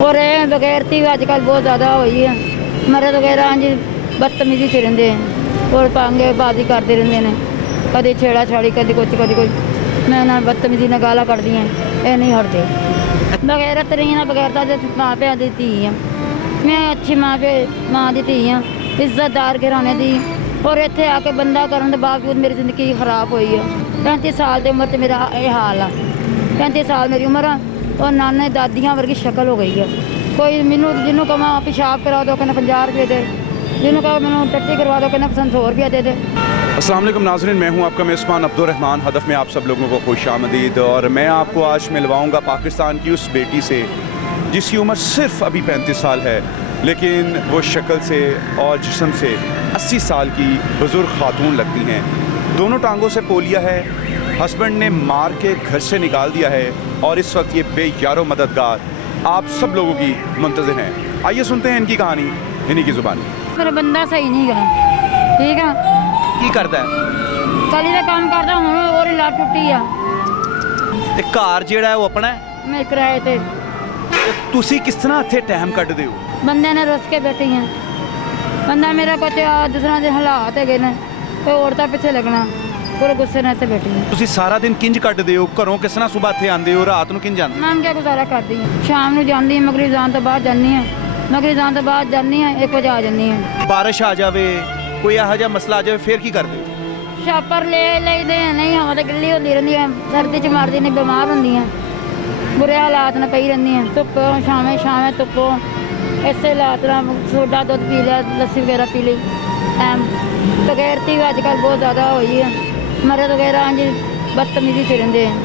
और बगैरती अजकल बहुत ज़्यादा हुई है। मरद वगैरह जी बदतमीजी से रेंदे हैं और पांगेबाजी करते रहंदे ने, कभी छेड़ा छाड़ी कभी कुछ मैं ना बदतमीजी ना गाला कढ़दी हैं, ये नहीं हटते। बगैरत नहीं ना बगैरता जो माँ प्या दी धी है, मैं अच्छी माँ दी धी हाँ, इज्जतदार घराने दी। और इत्थे आके बंदा करने के बावजूद मेरी जिंदगी खराब हुई है। 35 साल की उम्र से मेरा ये हाल है। 35 साल मेरी उम्र है और नाने दादियाँ वर्गी शक्ल हो गई है। कोई मैनू जिन्हों कहा पेशाब करा दो कहना 50 रुपये दे, जिन्हों कहा मैनू टट्टी करवा दो कहना 100 रुपया दे दे। अस्सलाम वालेकुम नाज़रीन, मैं हूं आपका मेज़बान अब्दुर्रहमान। हदफ में आप सब लोगों को खुशामदीद। और मैं आपको आज मिलवाऊंगा पाकिस्तान की उस बेटी से जिसकी उम्र सिर्फ अभी 35 साल है, लेकिन वो शक्ल से और जिस्म से 80 साल की बुज़ुर्ग खातून लगती हैं। दोनों टांगों से पोलिया है, हस्बैंड ने मार के घर से निकाल दिया है और इस वक्त ये बेयारो मददगार आप सब लोगों की मुंतज़िर हैं। आइए सुनते हैं इनकी कहानी इन्हीं की ज़ुबानी। मेरा बंदा सही नहीं है, ठीक है ਕੀ ਕਰਦਾ ਹੈ कली का काम करता हूँ और लाट टुटी आ। ਤੇ ਘਰ ਜਿਹੜਾ ਹੈ ਉਹ ਆਪਣਾ ਹੈ मैं किराए थे ਤੇ ਤੁਸੀਂ ਕਿਸ ਤਰ੍ਹਾਂ ਇੱਥੇ ਟਾਈਮ ਕੱਢਦੇ ਹੋ? बंदे ने रुस के बैठी हैं। बंदा मेरा कुछ जिस तरह के हालात है ने कोई औरतां पिछे लगना, पूरे गुस्से ने इतने बैठी हैं। ਤੁਸੀਂ ਸਾਰਾ ਦਿਨ ਕਿੰਜ ਕੱਢਦੇ ਹੋ? ਘਰੋਂ ਕਿਸ ਤਰ੍ਹਾਂ ਸਵੇਰ ਇੱਥੇ ਆਉਂਦੇ ਹੋ, ਰਾਤ ਨੂੰ ਕਿੰਜ ਜਾਂਦੇ? मैं क्या गुजारा करती हूँ, शाम को जाती मगरिब जान तो बाद जानी है, मगरिब जान तो बाद जानी है, 1 बजे आ जानी है। ਬਾਰਿਸ਼ ਆ ਜਾਵੇ, ਕੋਈ ਇਹੋ ਜਿਹਾ ਮਸਲਾ ਆ ਜਾਵੇ, ਫਿਰ ਕੀ ਕਰਦੇ ਹੋ? छापर ले लेते हैं, नहीं हो तो गिल्ली होती रहती है, सर्दी च मरदी नहीं, बीमार होंगी हैं, बुरे हालात न पई रही हैं। धुप्प छावें धुप्पो इसे हालात सोडा दुध पी लिया, लस्सी वगैरह पी ली। बगैरती अजकल बहुत ज़्यादा हुई है। मरद वगैरह जी बदतमीजी से रेंदे हैं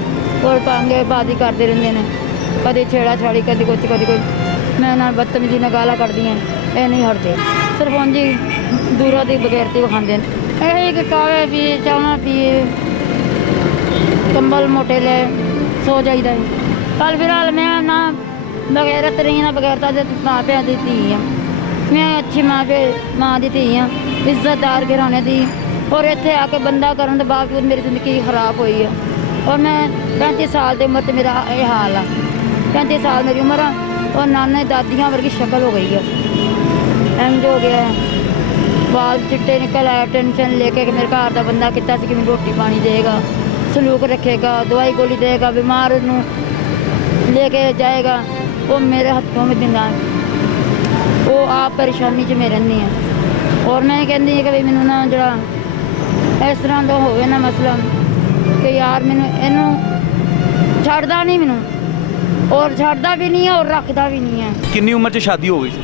और पांगेबाजी करते रहंदे ने, कभी छेड़ा छाड़ी कभी कुछ मैं ना बदतमीजी ना गाला कढ़दी हैं, ये नहीं हटते। सिर्फ उंजी दूरों की बगैरती विखाते हैं। यही कि कावे पी चावना पी कंबल मोटे ले सो जाइदा है। कल फिलहाल मैं ना बगैरत रही ना बगैरता जो माँ प्या दी धी हाँ, मैं अच्छी माँ दी धी हाँ, इज्जतदार घराने दी। और इत्थे आके बंदा करने के बावजूद मेरी जिंदगी खराब हुई है। और मैं 35 साल की उम्र से मेरा ये हाल है। 35 साल मेरी उम्र है और नाने दादियाँ वर्गी शक्ल हो गई है। इंज हो गया है, बाल चिट्टे निकल आए, टेंशन लेके कि मेरे घर का बंदा कितना सी कि मैं रोटी पानी देगा, सलूक रखेगा, दवाई गोली देगा, बीमार नूं लेके जाएगा, वो मेरे हथों में दिंदा, वो आप परेशानी च मैं रहंदी है। और मैं कहती कि भी मैनू ना जरा इस तरह का होवे ना मसला कि यार मैनू इनू छड्डदा नहीं, मैनू और छड्डदा भी नहीं है और रखदा भी नहीं है। ਕਿੰਨੀ ਉਮਰ 'ਚ ਸ਼ਾਦੀ ਹੋ ਗਈ ਸੀ?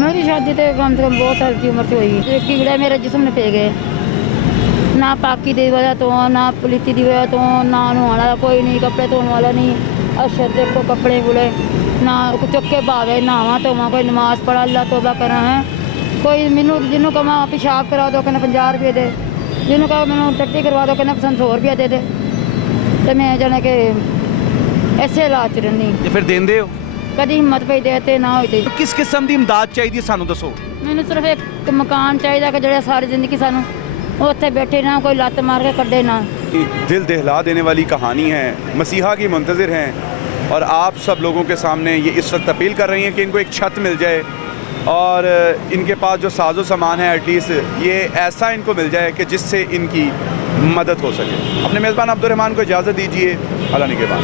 मेरी शादी तो कम से कम बहुत हल्की उम्र से हुई। कीड़े मेरे जिस्म ने पे गए, ना पाकी की वजह तो, ना पलीती की वजह तो, ना नहाने वाला कोई नहीं, कपड़े धोने वाला नहीं। अशर देखो कपड़े गुले ना चुके भावे नहावा धोवा, कोई नमाज पढ़ा अल्लाह तौबा करा है। कोई मैनू जिन्हों कहा पेशाब करा दो कहना 50 रुपये दे, जिन्हों कहा मैनू टट्टी करवा दो कहना 100 रुपया दे दे। तो मैं जाने कि ऐसे हालात च रही। ਤੇ ਫਿਰ ਦਿੰਦੇ ਹੋ? कभी हिम्मत पई देते ना होते। ਕਿਸ ਕਿਸਮ ਦੀ ਇਮਦਾਦ ਚਾਹੀਦੀ ਹੈ ਸਾਨੂੰ ਦੱਸੋ? मैंने सिर्फ एक मकान चाहिए कि जो सारी जिंदगी सानू उत्थे बैठे ना, कोई लत्त मार के कड्डे ना। दिल दहला देने वाली कहानी है, मसीहा की मुंतज़िर हैं और आप सब लोगों के सामने ये इस वक्त अपील कर रही हैं कि इनको एक छत मिल जाए और इनके पास जो साजो सामान है एटलीस्ट ये ऐसा इनको मिल जाए कि जिससे इनकी मदद हो सके। अपने मेज़बान अब्दुर्रहमान को इजाज़त दीजिए। अल्लाह निगहबान।